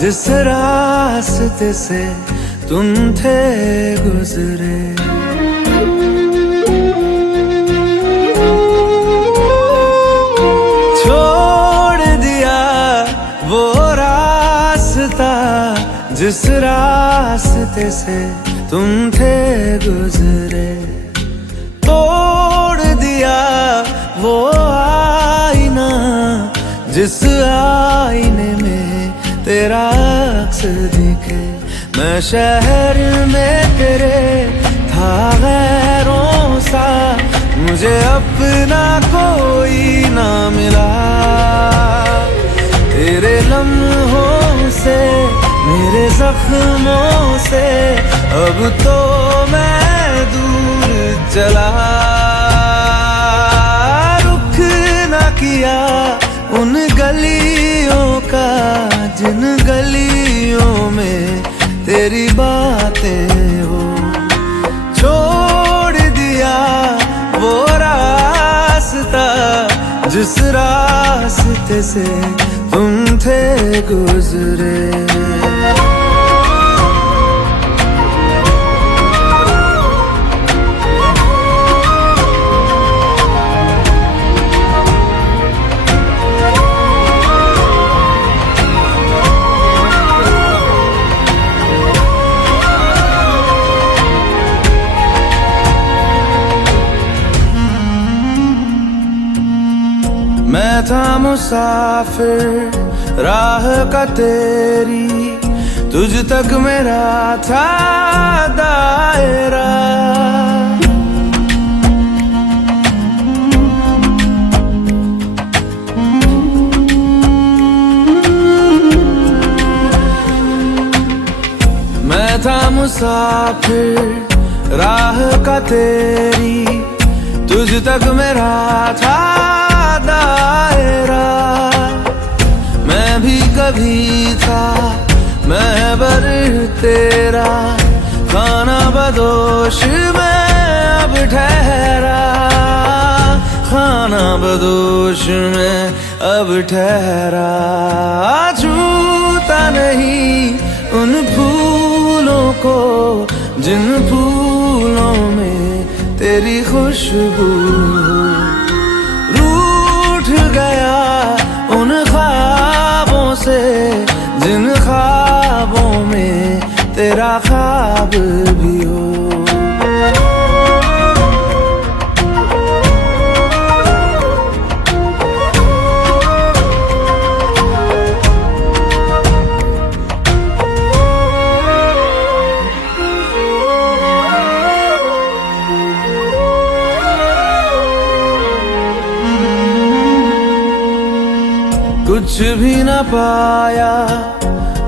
जिस रास्ते से तुम थे गुजरे। छोड़ दिया वो रास्ता जिस रास्ते से तुम थे गुजरे। तोड़ दिया वो आईना जिस आईने में तेरा अक्स दिखे। मैं शहर में तेरे था गैरों सा, मुझे अपना कोई ना मिला। तेरे लम्हों से मेरे जख्मों से अब तो मैं दूर चला। रुख ना किया उन गलियों का जिन गलियों में तेरी बातें हो। छोड़ दिया वो रास्ता जिस रास्ते से तुम थे गुजरे। मैं था मुसाफिर राह का तेरी, तुझ तक मेरा था दायरा। मैं था मुसाफिर राह का तेरी, तुझ तक मेरा था दायरा। मैं भी कभी था महबर तेरा, खाना बदोश में अब ठहरा। खाना बदोश में अब ठहरा। छूता नहीं उन फूलों को जिन फूलों में तेरी खुशबू। गया उन ख्वाबों से जिन ख्वाबों में तेरा ख्वाब भी हो। कुछ भी न पाया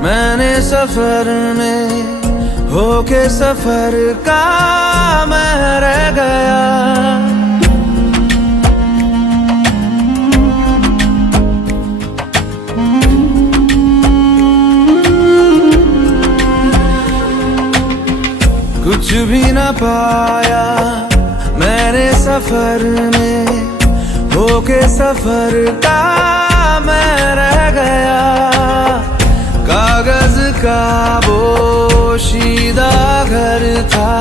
मैंने सफर में, होके सफर का मैं रह गया। कुछ भी न पाया मैंने सफर में, होके सफर का मैं रह गया। कागज का बोशीदा घर था,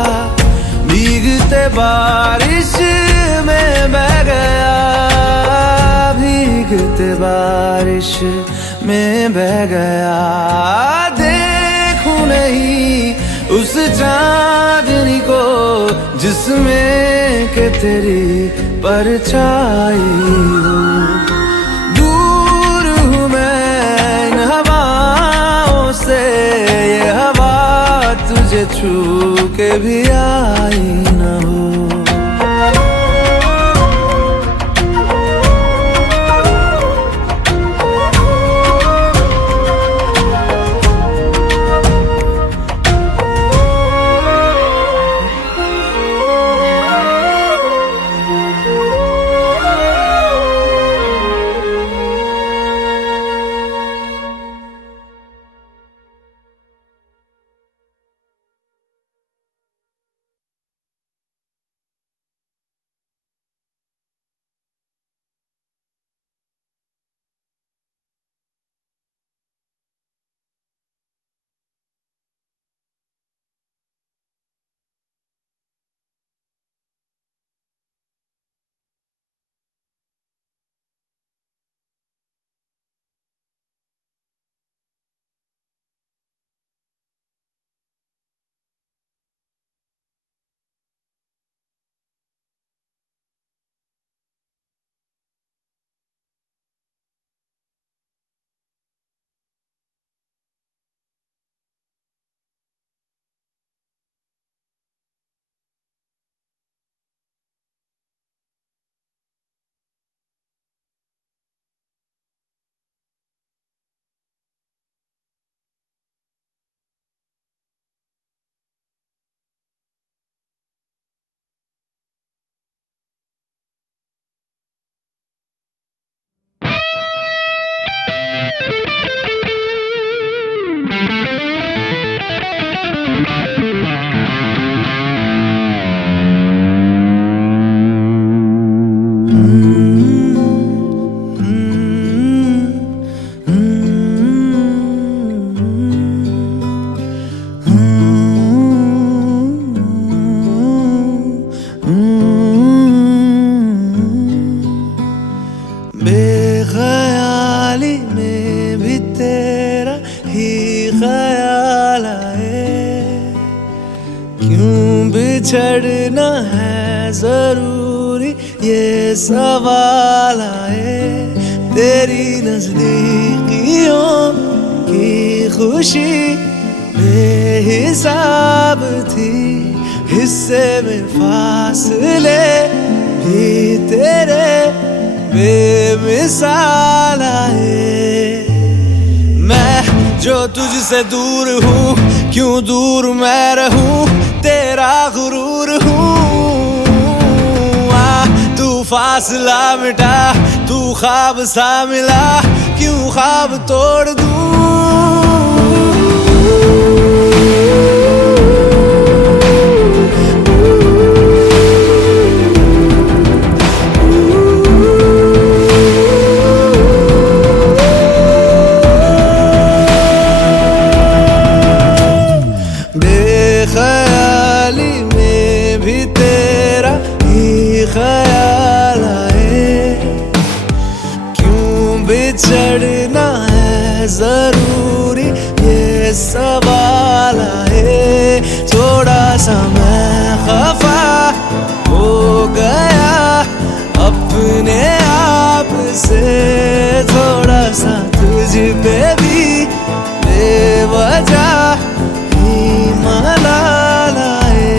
भीगते बारिश में बह गया। भीगते बारिश में बह गया। देखूं नहीं उस चांदनी को जिसमें के तेरी परछाई हो। ये हवा तुझे छू के भी आई न हो। बिछड़ना है जरूरी ये सवाल आए, तेरी नजदीकियों की खुशी बेहिसाब थी, हिस्से में फासले भी तेरे बेमिसाल आए। मैं जो तुझसे दूर हूँ, क्यों दूर मैं रहूँ, तेरा गुरूर हूँ। तू फासला मिटा, तू ख्वाब सा मिला, क्यों ख्वाब तोड़ दूँ। बेख्याली में भी तेरा ही ख्याल आए, क्यों बिछड़ना है जरूरी ये सवाल आए। थोड़ा सा मैं खफा हो गया अपने आप से, थोड़ा सा तुझ पे भी बेवजह मलाल आए।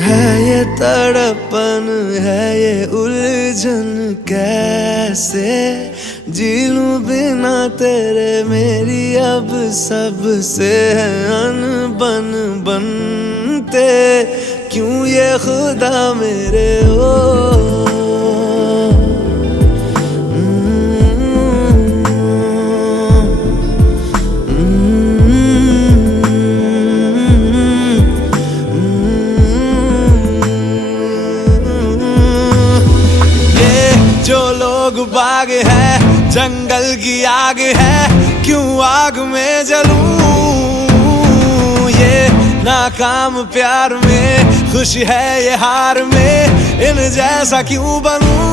है ये तड़पन, है ये उलझन, कैसे जी लूं बिना तेरे, मेरी अब सबसे है अनबन बनते, क्यों ये खुदा मेरे हो। बाग है जंगल की आग है, क्यों आग में जलूं। ये नाकाम प्यार में खुश है ये हार में, इन जैसा क्यों बनूं।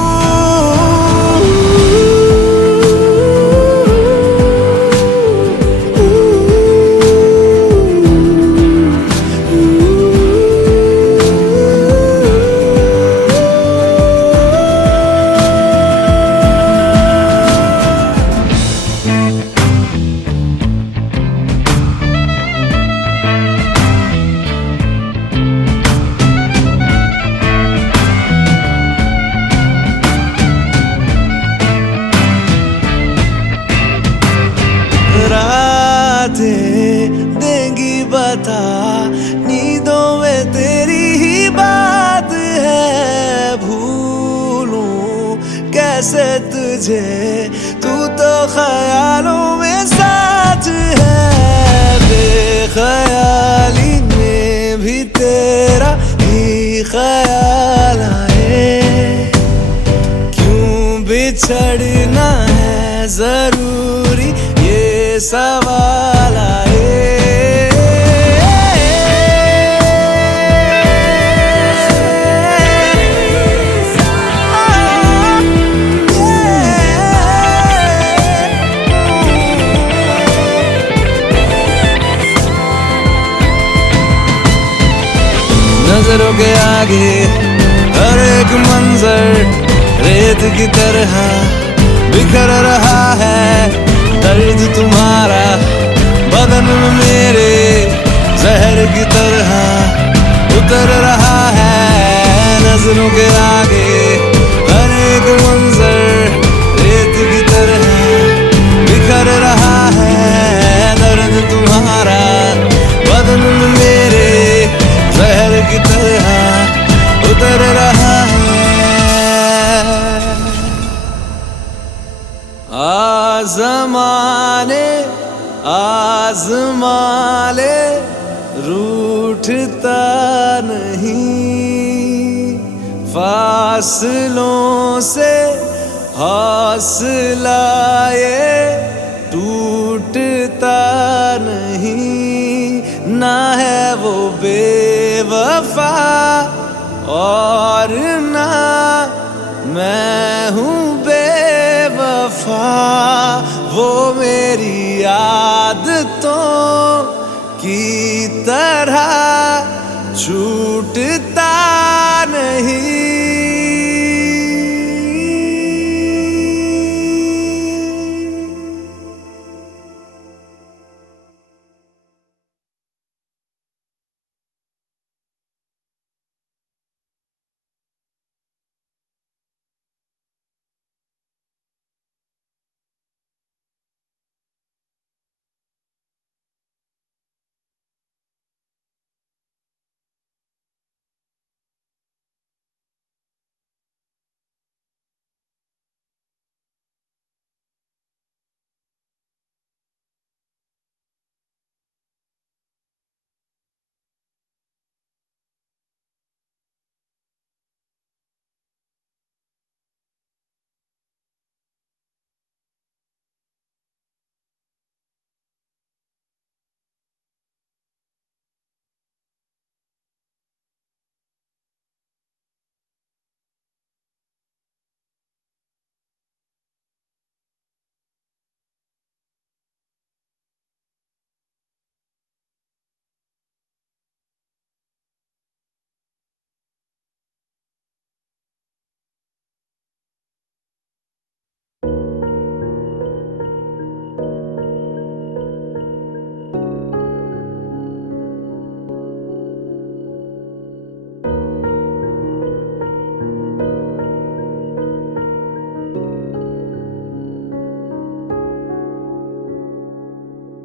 देंगी बता, नींदों में तेरी ही बात है, भूलूं कैसे तुझे, तू तो ख्यालों में साथ है। बेख्याली में भी तेरा ही ख्याल आए, क्यों बिछड़ना है जरूरी ये सवाल आए। नजरों के आगे हर एक मंजर रेत की तरह बिखर रहा है, दर्द तुम्हारा बदन में मेरे जहर की तरह उतर रहा है। नजरों के आगे हर एक मंजर रेत की तरह बिखर रहा है, दर्द तुम्हारा बदन में मेरे जहर की तरह उतर रहा है। आज़माने आज़माले रूठता नहीं, फासलों से हौसला ये टूटता नहीं।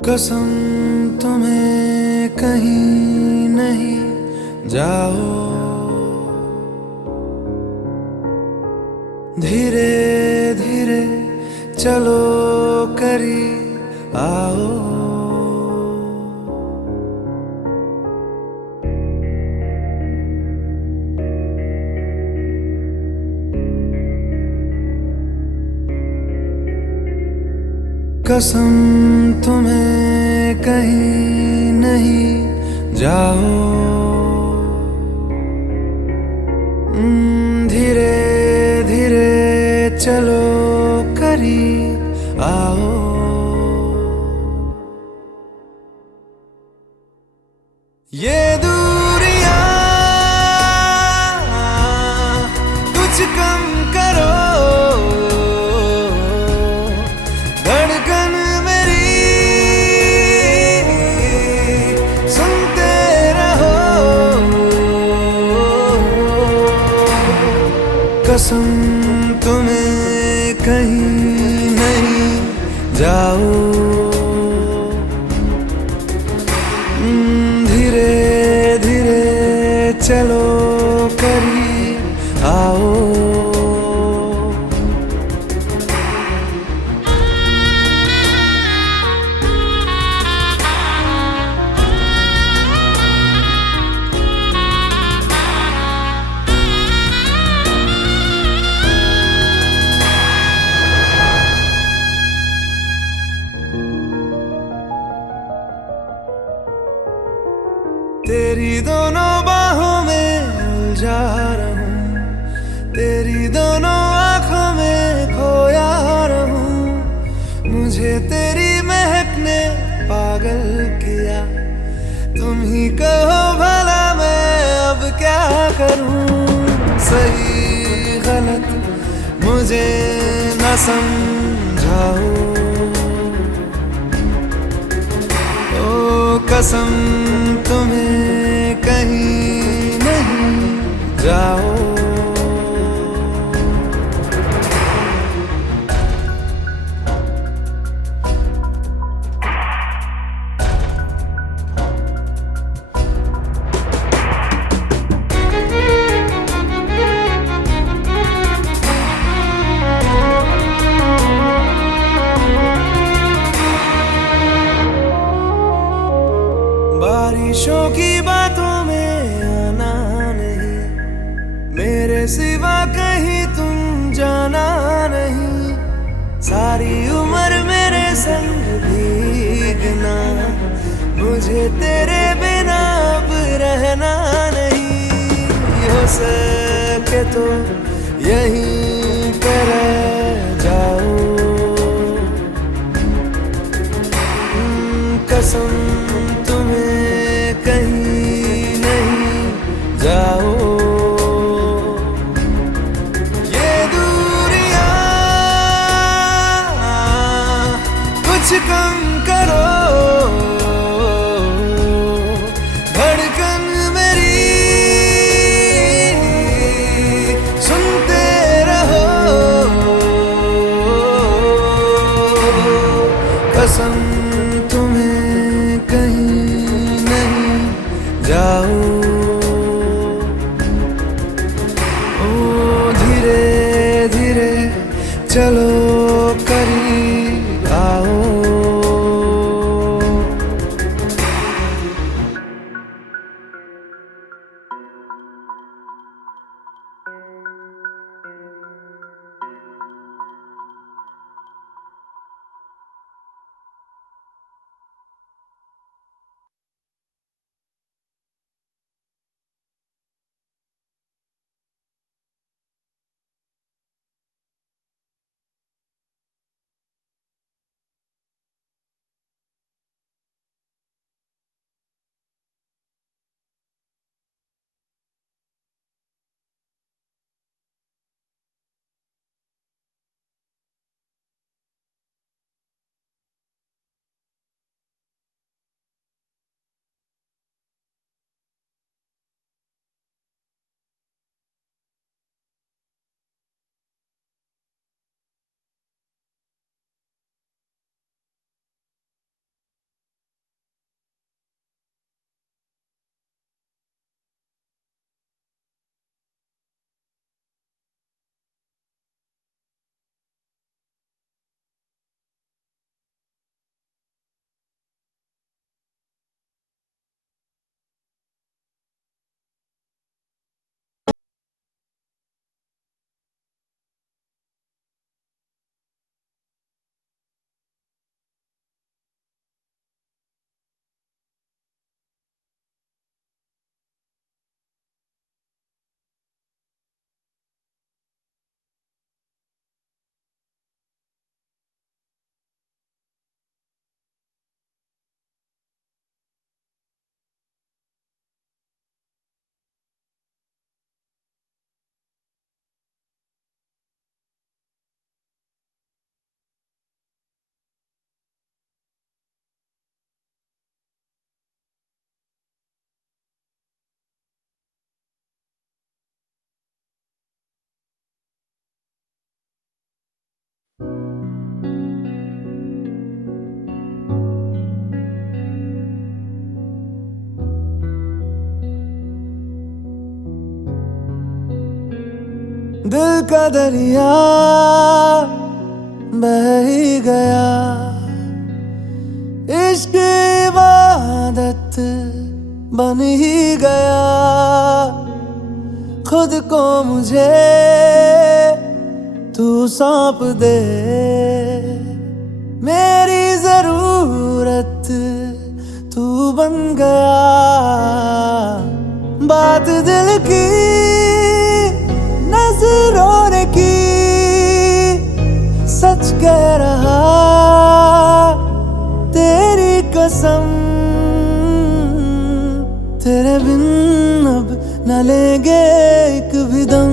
कसम तुम्हें कहीं नहीं जाओ, धीरे धीरे चलो करीब आओ। कसम तुम्हें कहीं नहीं जाओ, धीरे धीरे चलो करीब आओ। ये दूरियां कुछ कम करो, धड़कन मेरी सुनते रहो। कसम तुम्हें कहीं नहीं जाओ, धीरे धीरे चलो करीब आओ। तेरी दोनों बाहों में उलझा रहूं, तेरी दोनों आंखों में खोया रहूं। मुझे तेरी महक ने पागल किया, तुम ही कहो भला मैं अब क्या करूं। सही गलत मुझे न समझाओ, ओ कसम तुम्हें कहीं नहीं जाओ। बारिशों की बातों में आना नहीं, मेरे सिवा कहीं तुम जाना नहीं। सारी उम्र मेरे संग भीगना, मुझे तेरे बिना अब रहना नहीं। हो सके तो यहीं पर जाओ, कसम तुम्हें कहीं नहीं जाओ। ये दूरियां कुछ कम करो, धड़कन मेरी सुनते रहो। कसम तुम्हें कहीं नहीं जाओ, ओ धीरे धीरे चलो करीब आओ। दिल का दरिया बह ही गया, इश्क इबादत बन ही गया। खुद को मुझे तू सौंप दे, मेरी जरूरत तू बन गया। बात दिल की नजरों ने की, सच कह रहा तेरी कसम। तेरे बिन अब न लेंगे एक भी दम,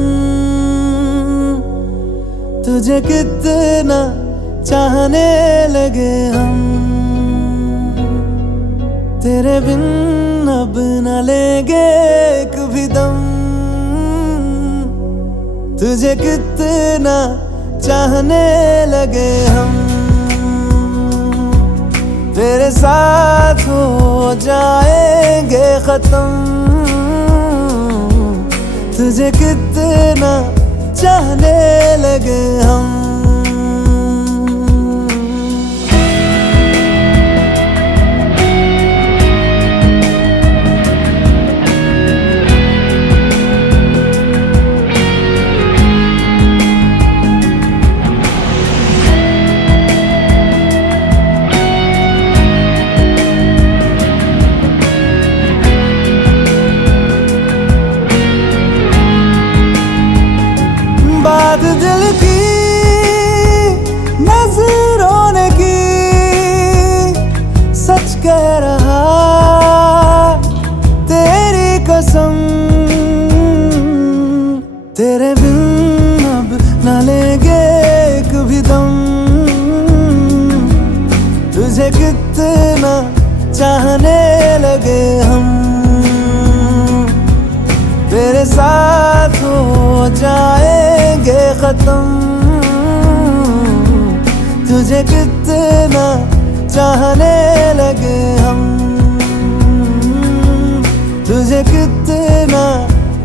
तुझे कितना चाहने लगे हम। तेरे बिन अब न लेंगे एक भी दम, तुझे कितना चाहने लगे हम। तेरे साथ हो जाएंगे खत्म, तुझे कितना चाहने लगे हम। बात दिल की नजरों ने की, सच कह रहा तेरी कसम। तेरे बिन अब न लेंगे एक भी दम, तुझे कितना चाहने लगे हम। तेरे साथ हो जाएंगे खत्म, तुझे कितना चाहने लगे हम। तुझे कितना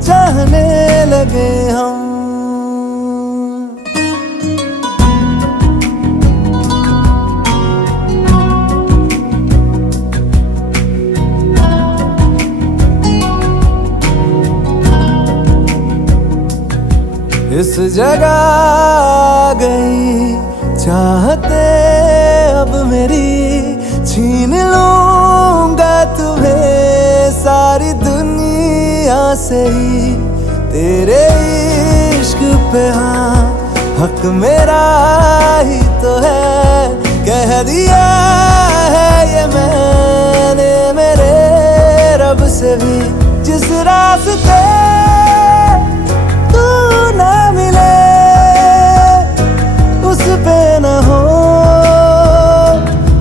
चाहने लगे हम। इस जगह आ गई चाहते अब मेरी, छीन लूंगा तुम्हें सारी दुनिया से ही। तेरे इश्क पे हाँ हक मेरा ही तो है, कह दिया है ये मैंने मेरे रब से भी। जिस रास्ते पे न हो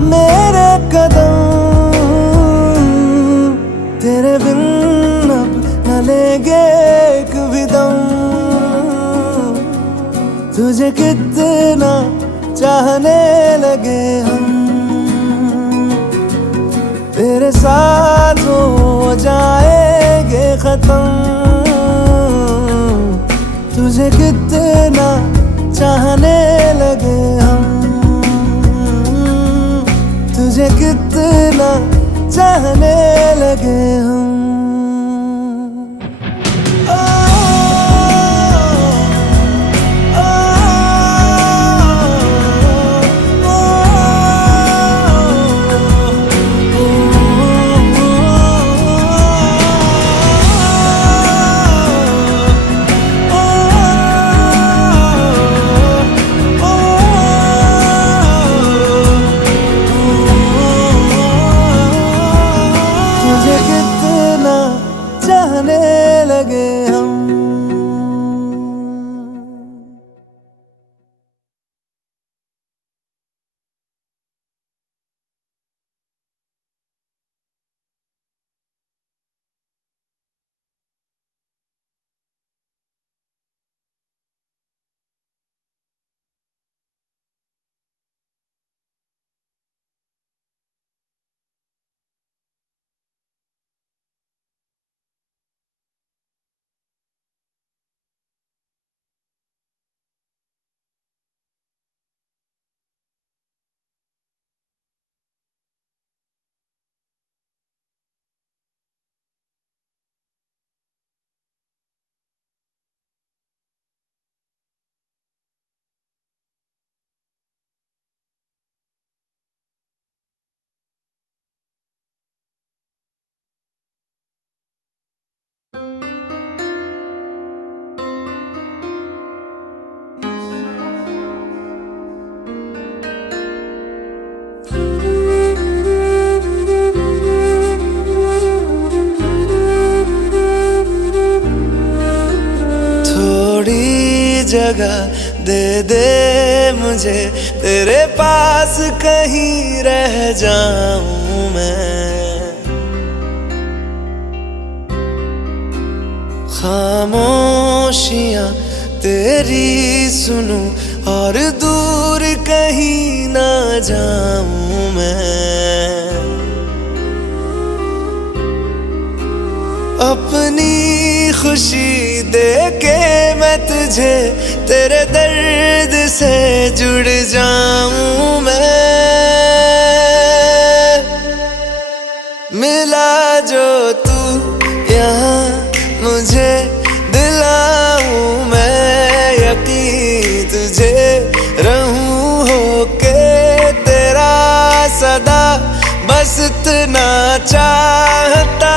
मेरे कदम, तेरे बिन अब न लेंगे एक भी दम, तुझे कितना चाहने लगे हम। तेरे साथ हो जाएंगे खत्म, तुझे कितना चाहने लगे हम। तुझे कितना चाहने लगे हम। तुझे कितना जगह दे दे मुझे, तेरे पास कहीं रह जाऊं मैं। खामोशियां तेरी सुनूं और दूर कहीं ना जाऊं मैं। अपनी खुशी दे के मैं तुझे, तेरे दर्द से जुड़ जाऊं मैं। मिला जो तू यहाँ मुझे, दिलाऊं मैं यकीन तुझे, रहूं होके तेरा सदा, बस इतना चाहता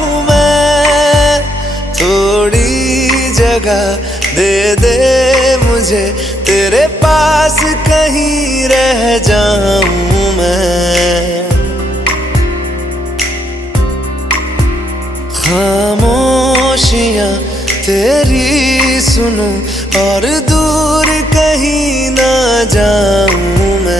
हूँ मैं। थोड़ी जगह दे दे मुझे, तेरे पास कहीं रह जाऊं मैं। खामोशियां तेरी सुनूं और दूर कहीं ना जाऊं मैं।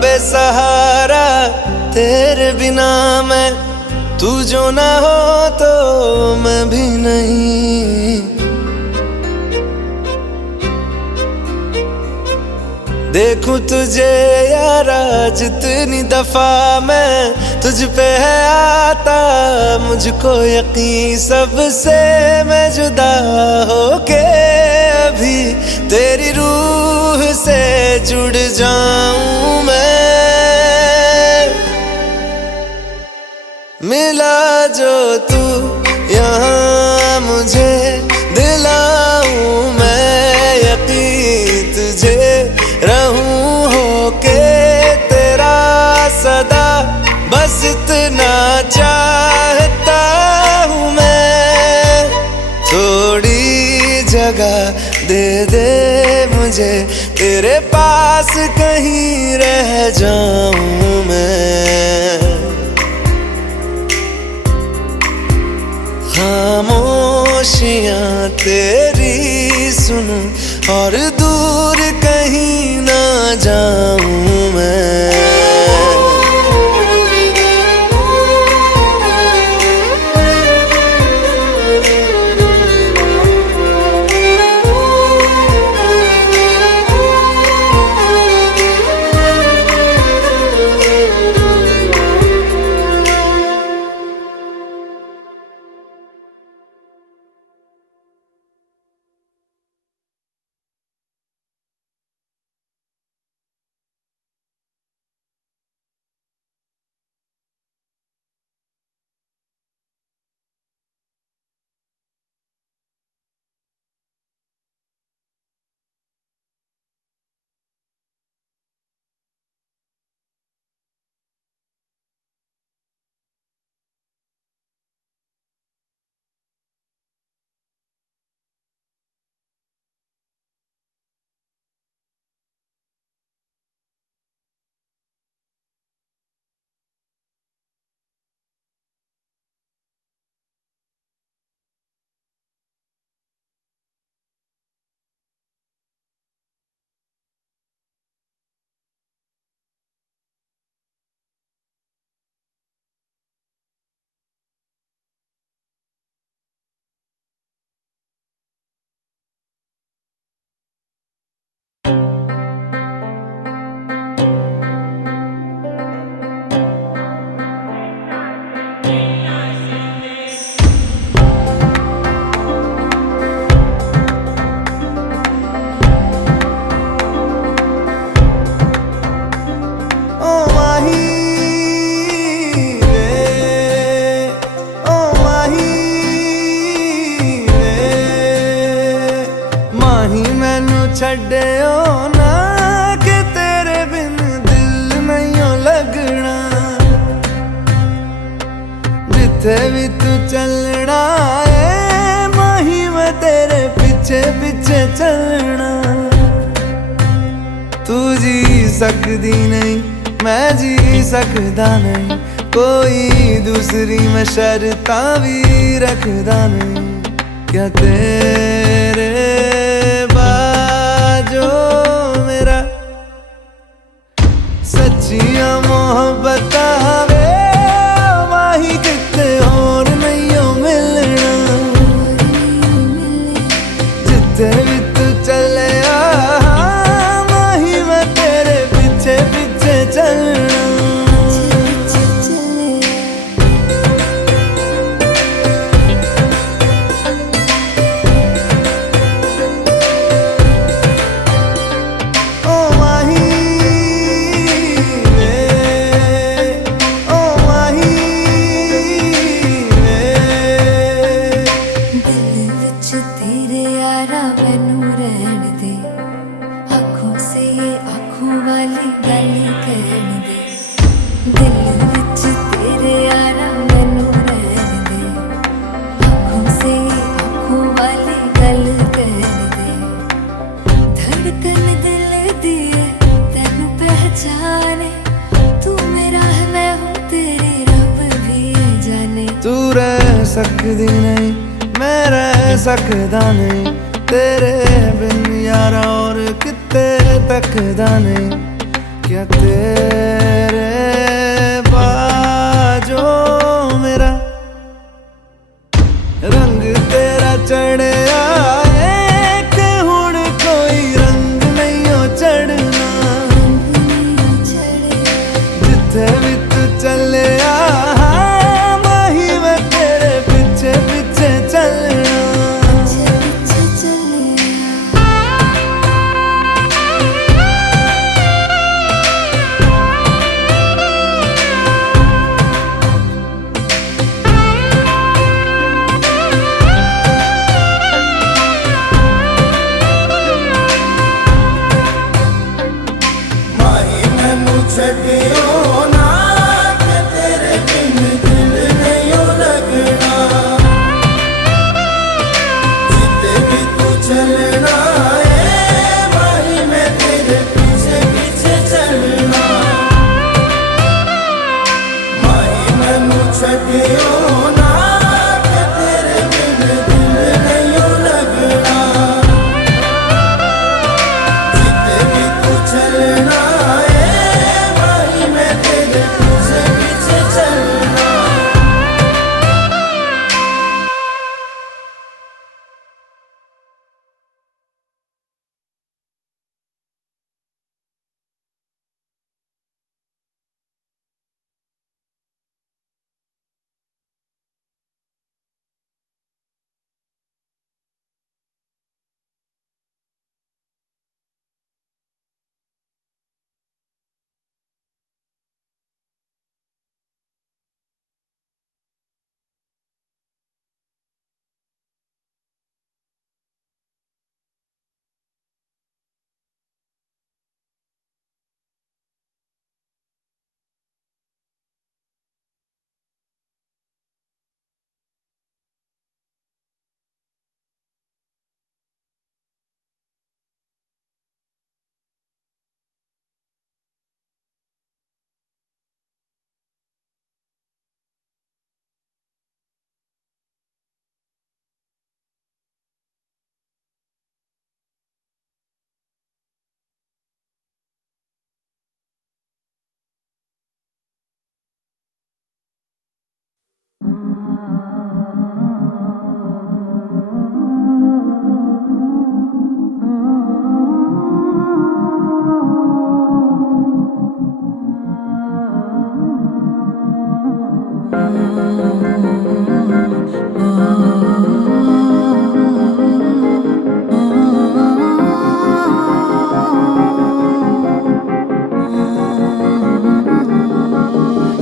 बेसहारा तेरे बिना मैं, तू जो ना हो तो मैं भी नहीं। देखूं तुझे यारा जितनी दफा मैं, तुझ पे है आता मुझको यकीन, सबसे मैं जुदा होके अभी तेरी रूह से जुड़ जाऊं मैं। मिला जो तू यहाँ मुझे, दिलाऊं मैं यकीन तुझे, रहूं होके तेरा सदा, बस इतना चाहता हूँ मैं। थोड़ी जगह दे दे मुझे, तेरे पास कहीं रह जाऊं मैं। खामोशियां तेरी सुनूं और दूर कहीं ना जाऊं मैं। छड्डियो ना कि तेरे बिन दिल नहीं लगना, जिथे भी तू चलना है पीछे पीछे चलना। तू जी सकदी नहीं, मैं जी सकदा नहीं, कोई दूसरी मैं शर्तां भी रखदा नहीं। क्या तेरे बाजो मेरा सच्चियां मोहब्बत वे माही किते होर नहीं हो मिलना। जिथे भी तू चले माही मैं तेरे पीछे पीछे चलना। तू रह सकदी नहीं, मैं रह सकदा नहीं, तेरे बिन यारा और किते तकदा नहीं। क्या तेरे बाजो मेरा रंग तेरा चढ़े आए कि हुण कोई रंग नहीं हो चढ़ना। जिथे भी तू चले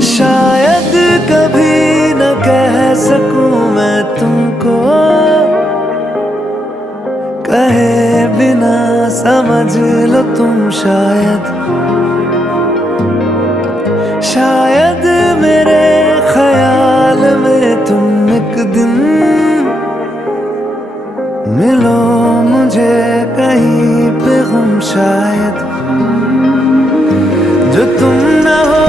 शायद कभी न कह सकूं मैं तुमको, कहे बिना समझ लो तुम शायद। शायद मेरे ख्याल में तुम एक दिन मिलो मुझे कहीं पे गम शायद जो तुम न हो,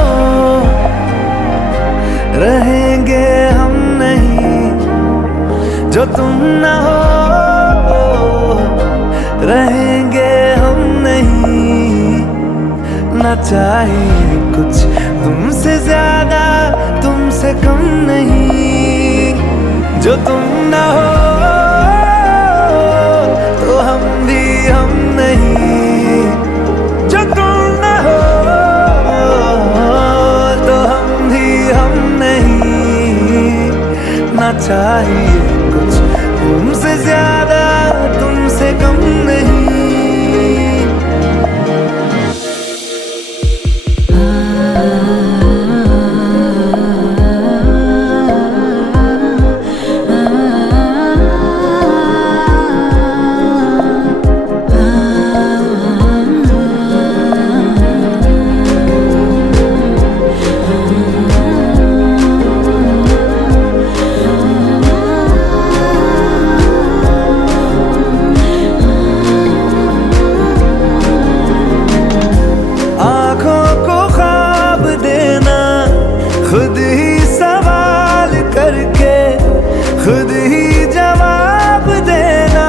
रहेंगे हम नहीं। जो तुम न हो, रहेंगे हम नहीं। ना चाहिए कुछ तुमसे ज्यादा, तुमसे कम नहीं। जो तुम न हो तो हम भी हम नहीं। जो तुम न हो तो हम भी हम नहीं। ना चाहिए कुछ तुमसे ज्यादा, तुमसे कम नहीं। खुद ही सवाल करके खुद ही जवाब देना,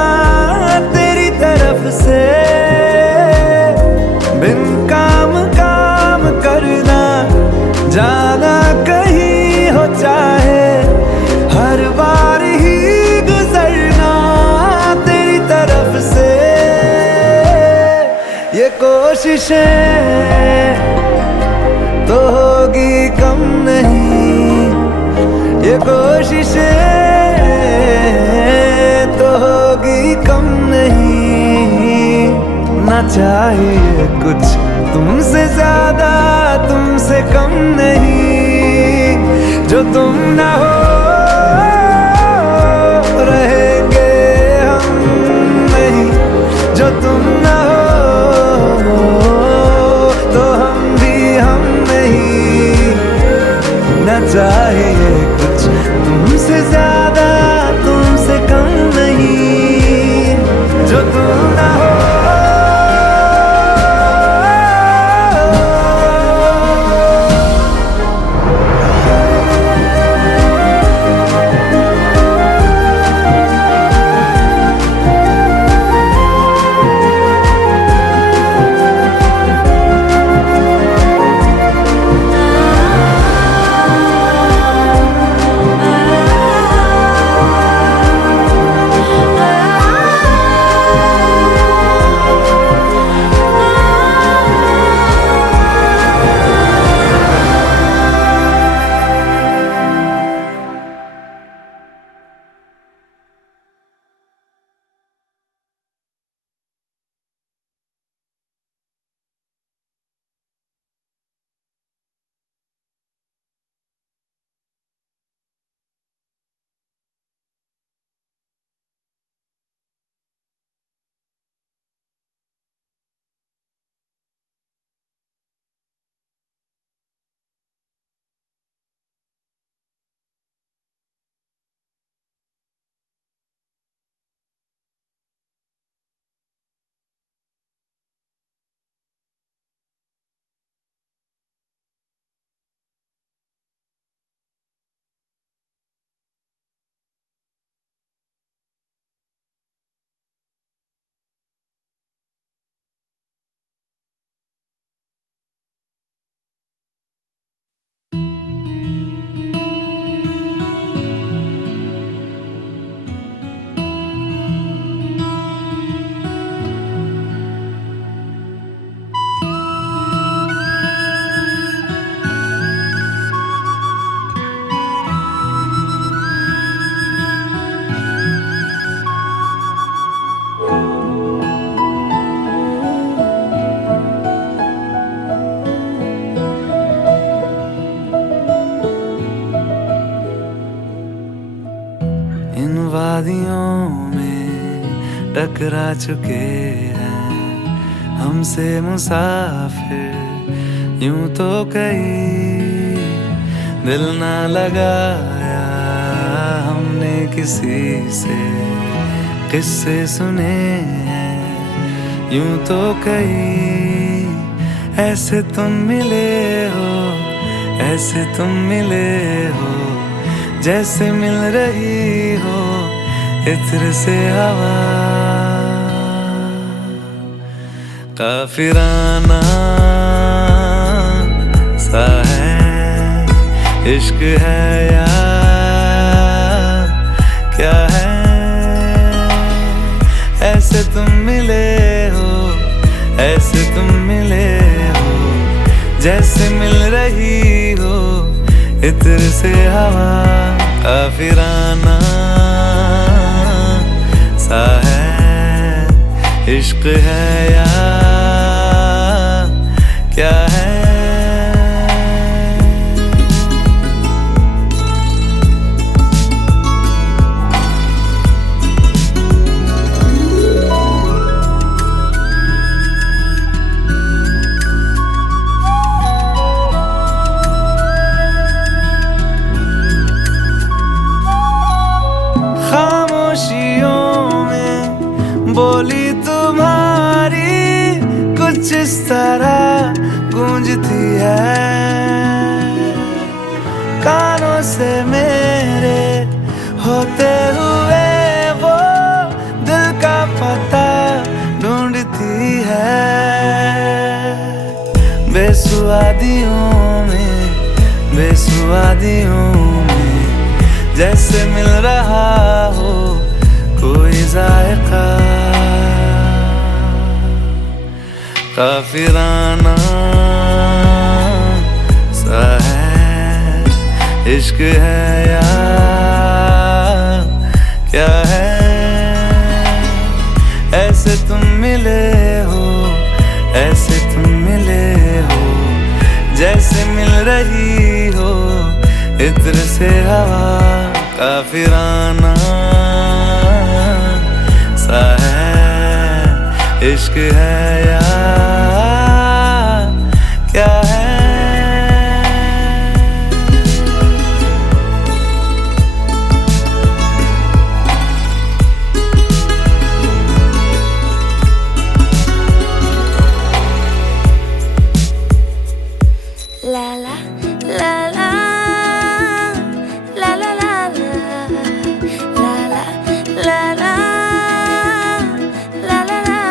तेरी तरफ से बिन काम काम करना। जाना कहीं हो चाहे हर बार ही गुजरना, तेरी तरफ से ये कोशिशें तो होगी कम नहीं। ये कोशिशें तो होगी कम नहीं। ना चाहिए कुछ तुमसे ज्यादा, तुमसे कम नहीं। जो तुम ना हो, रहेंगे हम नहीं। जो तुम ना हो तो हम भी हम नहीं। ना चाहिए कुछ तुमसे ज्यादा, तुमसे कम नहीं। जो तुम ना हो इन वादियों में टकरा चुके हैं हमसे मुसाफिर। यूं तो कहीं दिल ना लगाया हमने किसी से, किस्से सुने हैं यूं तो कई, ऐसे तुम मिले हो, ऐसे तुम मिले हो, जैसे मिल रही हो इत्र से हवा। काफिराना सा है इश्क है या क्या है, ऐसे तुम मिले हो, ऐसे तुम मिले हो, जैसे मिल रही हो इत्र से हवा। काफिराना सा है इश्क है या क्या है। बोली तुम्हारी कुछ इस तरह गूंजती है, कानों से मेरे होते हुए वो दिल का पता ढूंढती है। बेसुआदियों में, बेसुआदियों में जैसे मिल रहा हो कोई जायका। काफिराना सा है इश्क है या क्या है, ऐसे तुम मिले हो, ऐसे तुम मिले हो, जैसे मिल रही हो इत्र से हवा। काफिराना सा है इश्क है या क्या है। ला ला ला ला ला ला ला ला ला ला ला ला ला,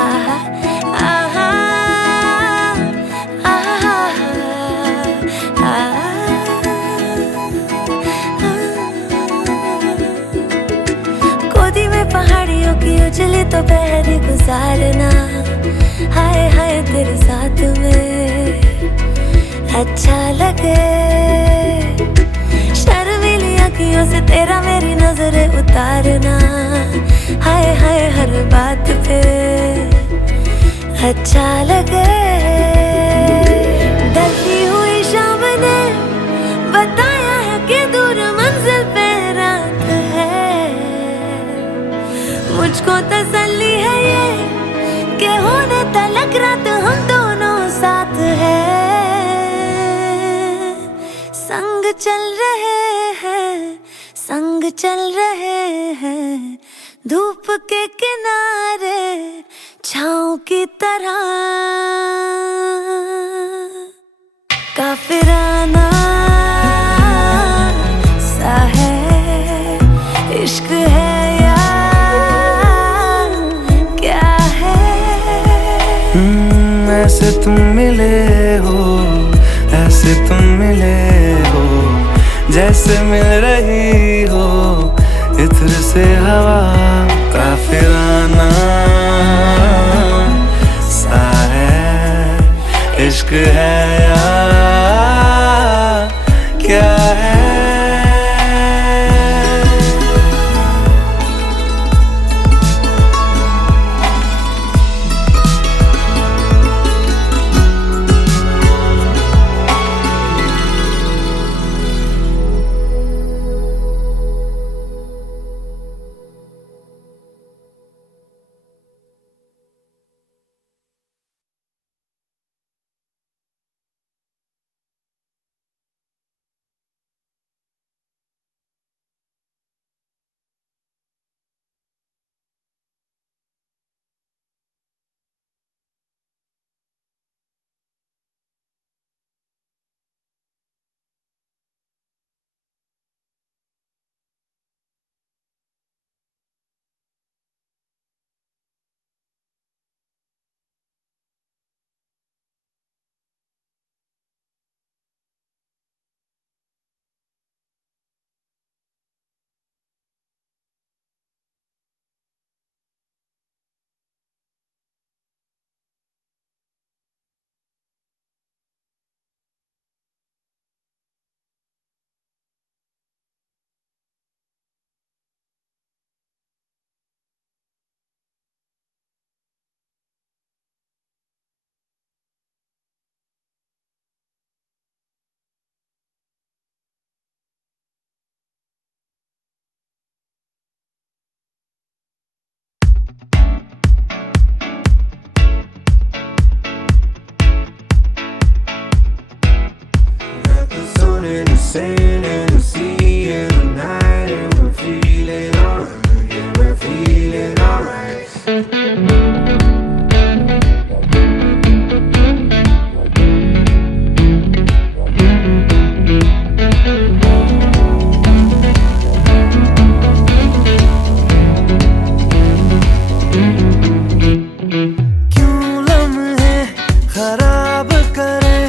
आहा आहा आहा। गोदी में पहाड़ियों की उजली तो पहरी गुजारना, हाय हाय तेरे साथ में अच्छा लगे। शर्मीली आँखियों से तेरा मेरी नजरें उतारना, हाय हाय हर बात पे अच्छा लगे। ढलती हुई शाम ने बताया है कि दूर मंजिल पे रात है, मुझको तसल्ली है ये कि होने तलक रात हम दोनों साथ हैं। संग चल रहे हैं, संग चल रहे हैं, धूप के किनारे छाँव की तरह। काफिराना सा है इश्क है या क्या है। ऐसे तुम मिले हो, ऐसे तुम मिले हो, जैसे मिल रही हो इत्र से हवा। काफिराना सा है इश्क है या क्या है। Got the sun and the sand and the sea and the night, and we're feeling alright. Yeah, we're feeling alright. क्यों लम्हे खराब करे,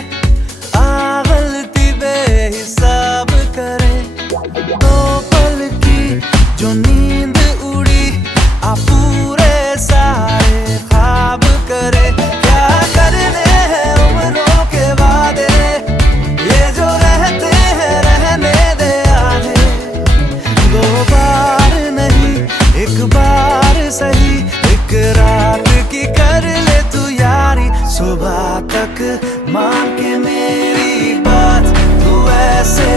गलती बेहिसाब करे। दो पल की जो नींद उड़ी, आ पूरे सारे ख्वाब करे। क्या करने हैं उम्रों के वादे, ये जो रहते हैं रहने दे आधे। दो बार नहीं एक बार सही, एक रात की कर ले तू यारी। सुबह तक मान के मेरी बात, तू ऐसे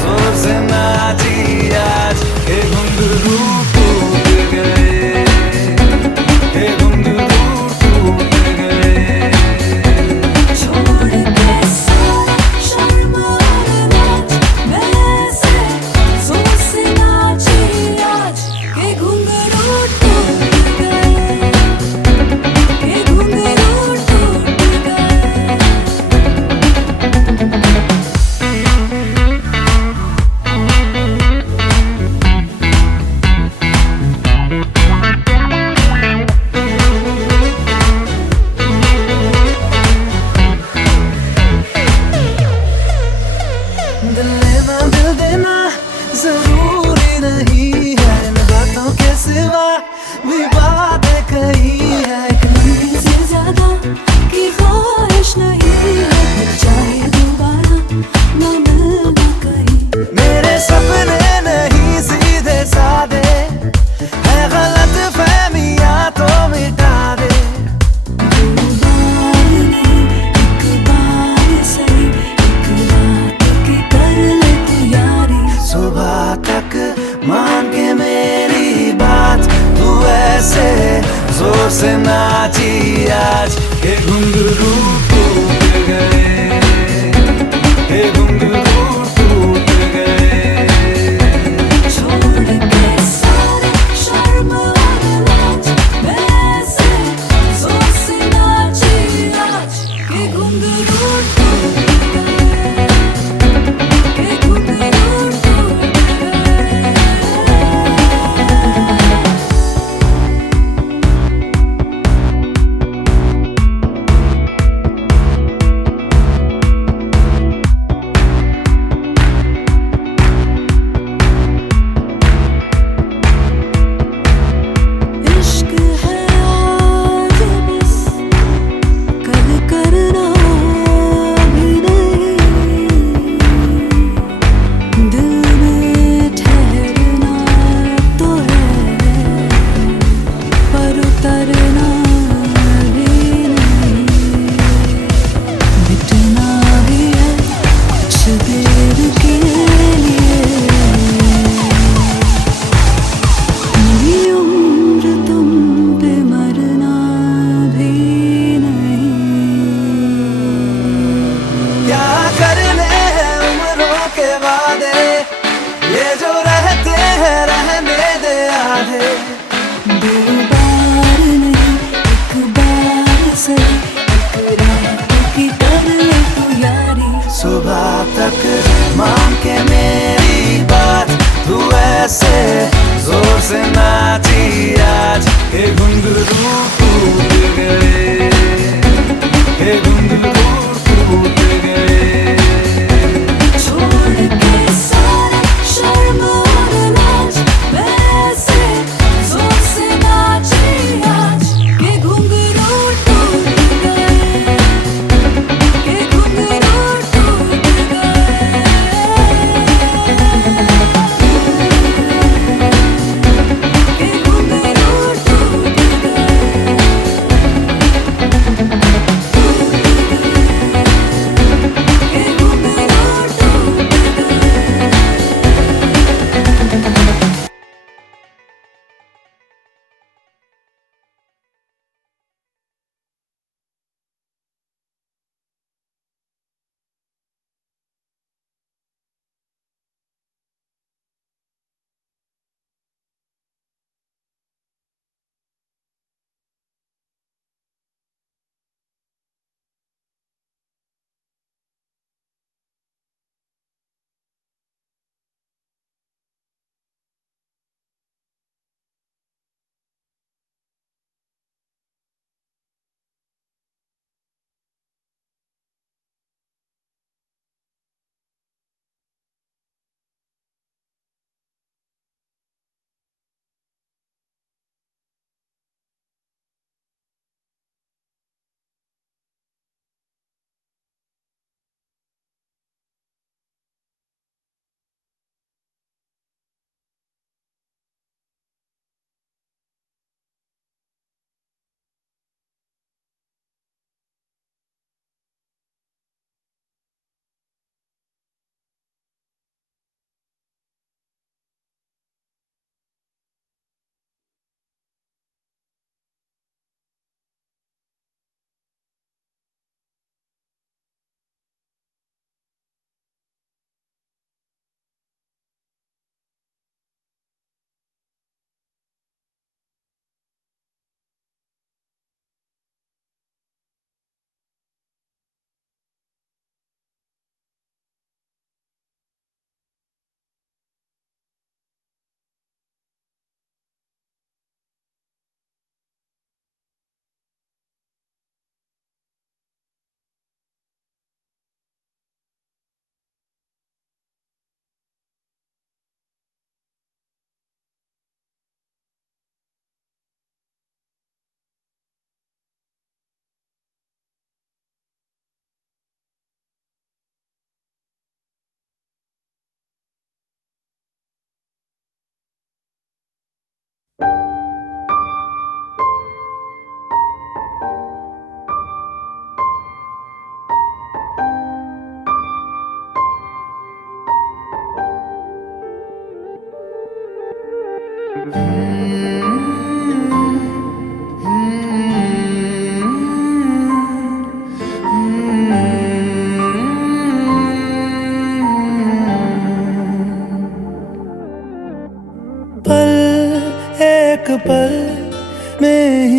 जोर से नाची आज के घुंघरू टूट गए, के घुंघरू टूट गए। छोड़ के सारा शर्म और लाज, मैं ऐसे जोर से नाची आज के घुंघरू टूट गए, के घुंघरू टूट गए। दिल लेना दिल देना जरूरी नहीं है, इन बातों के सिवा भी बातें कही है। एक लम्हे से ज्यादा की ख्वाहिश नहीं है, फिर चाहे दोबारा ना मिलना कहीं। मेरे सपने नहीं सीधे सादे, है गलत फहमियां तो मिटा दे। दो बार नहीं एक बार सही, एक रात की कर ले तू यारी। सुबह तक मान के मेरी बात, तू ऐसे जोर से नाची आज के घुंघरू टूट गए, के घुंघरू टूट गए। छोड़ के सारा शर्म और लाज, मैं ऐसे जोर से नाची आज के घुंघरू टूट गए, के घुंघरू टूट गए।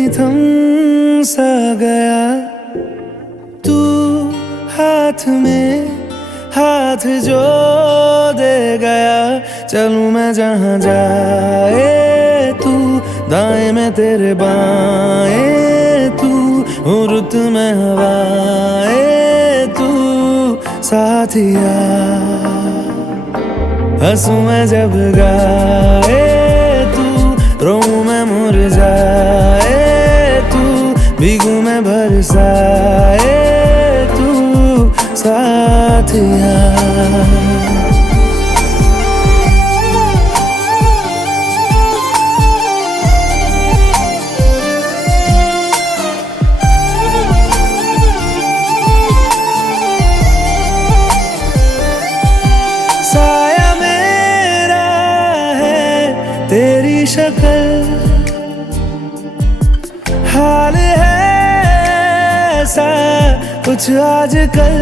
ही थम सा गया, तू हाथ में हाथ जो दे गया। चलूं मैं जहां जाए तू, दाएं में तेरे बाएं तू, हूँ रुत में हवाएं तू साथिया। हंसूं मैं जब गाए तू, रोऊं मैं मुरझाए तू, भीगूं मैं बरसाए तू साथिया। साया मेरा है तेरी शक्ल, हाल है ऐसा कुछ आजकल।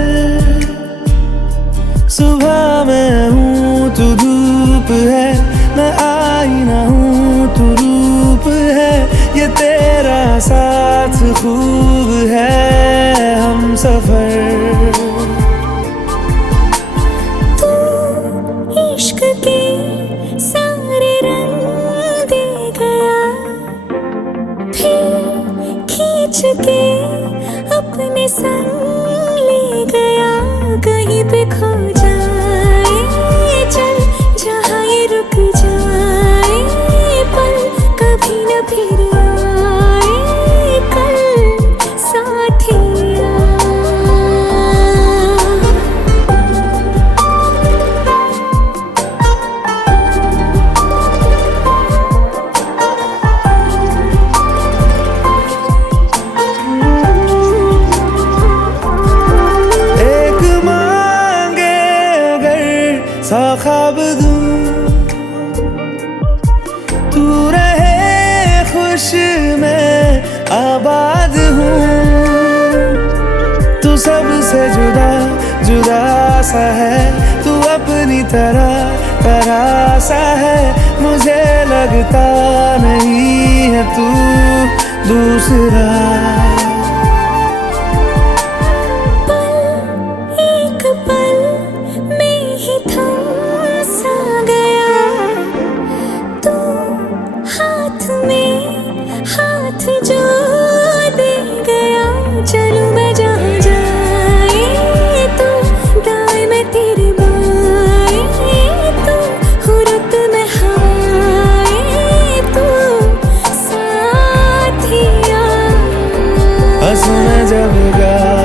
सुबह मैं हूँ तू धूप है, मैं आईना हूँ तू रूप है। ये तेरा साथ खूब है हम सफर। इश्क के सारे रंग दे गया, फिर खींच के अपने संग ले गया। कहीं पे खो जाए चल, जहाँ ये रुक जाए पल, कभी न फिर आए कल साथिया। सा ख्वाब दूं तू रहे खुश, मैं आबाद हूँ। तू सबसे जुदा जुदा सा है, तू अपनी तरह सा है। मुझे लगता नहीं है तू दूसरा। हाथ जो दे गया, चलूं मैं जहां जाए तू, दाएं में तेरे बाएं तू, हुरत में हवाएं तू साथिया। हंसूं मैं जब गा